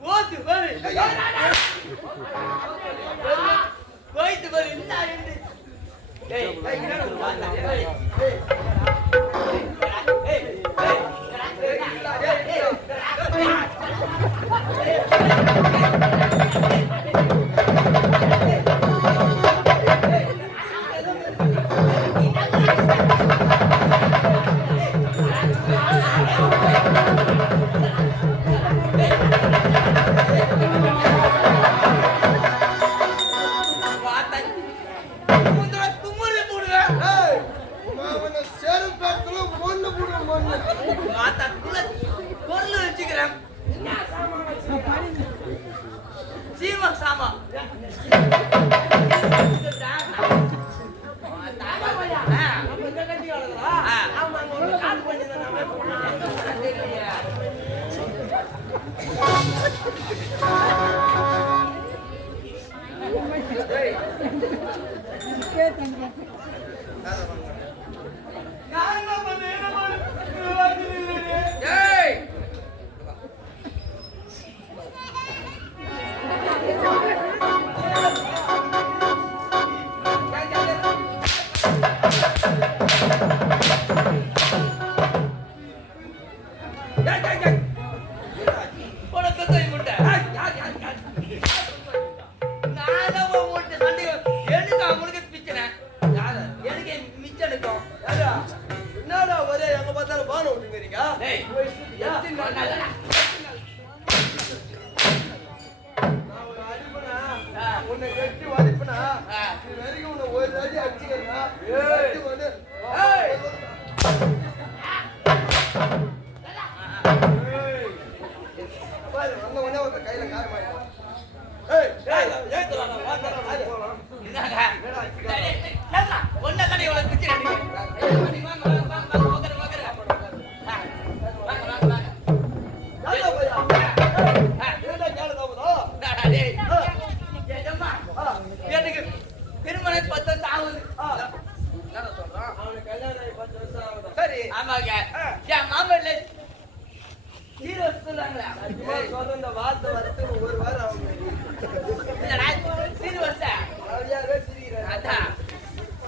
ஓத்து பாரு போயிட்டு பாரு என்ன டேய் சீமா சாமா உன்னை கட்டி வலிப்புனா வரைக்கும் உன்னை ஒரு ராஜி அடிச்சுக்கிறா வந்த உடனே ஒரு கையில காய மாட்டோம் திருமணம் 10 வருஷம் ஆகுது. சரி ஆமாங்க என் மாமல்ல ஹீரோ சொல்றாங்களா சொல்ற வார்த்தை வரது ஒரு வாரம் ஆகுது. சீரு வருஷ யாரே சிரிக்கிறாங்க அதான்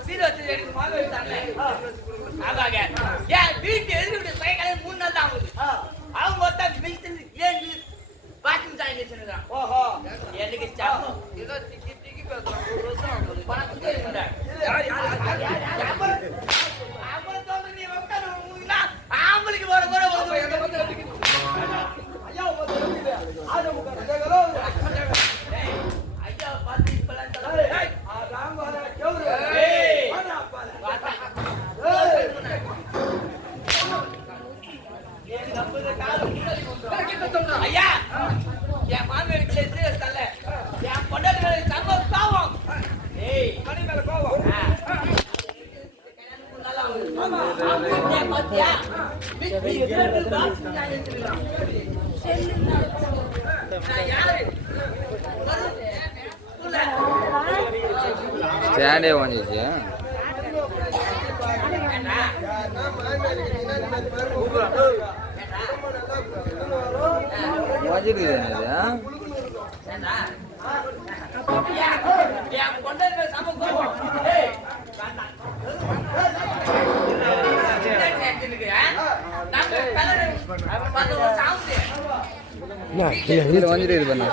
சீரு வருஷ எனக்கு மாமல்ல தானே ஆமாங்க ஏன் வீட்டு எதிர்விட்டு சைக்கிளே 3 நாள் தான் ஆகுது. அவங்க ஒருத்தா மில்ட் ஏன் பாக்கிங் சாய் நினைச்சாங்க. ஓஹோ எனக்கு சாமோ ஏதோ டிக்கி டிக்கி பேசுறாங்க. ஒரு வருஷம் ஆகுது. பணம் கொடுங்க. யார் அவன் சொல்ற நீ வந்தா உங்களா ஆம்பளைக்கு வர ஐயா வந்து ஆட முகர ஜகரோ ஏய் ஐயா பாத்து இப்பலாம் சொல்ற ஏய் ஆ ராம் வர கேவுரு ஏய் வாடா பால ஏய் நம்புற கால் முன்னாடி வந்து கிட்ட சொல்ற ஐயா என் மாமேர் கிளேஸ் தல என் பொண்டாட்டி சம்ப பாவம் ஏய் மணி மேல கோவம் ஆமா ஆமா பாத்தியா விட்டு எதிரது பாத்து நான் எடுத்துறேன் நான் யாரு ஸ்டாண்டே வாங்கிச்சு வாங்கிடுது என் பொண்டாட்டி சம்ப கோவம் ஏய் வந்துட்டு இது பண்ண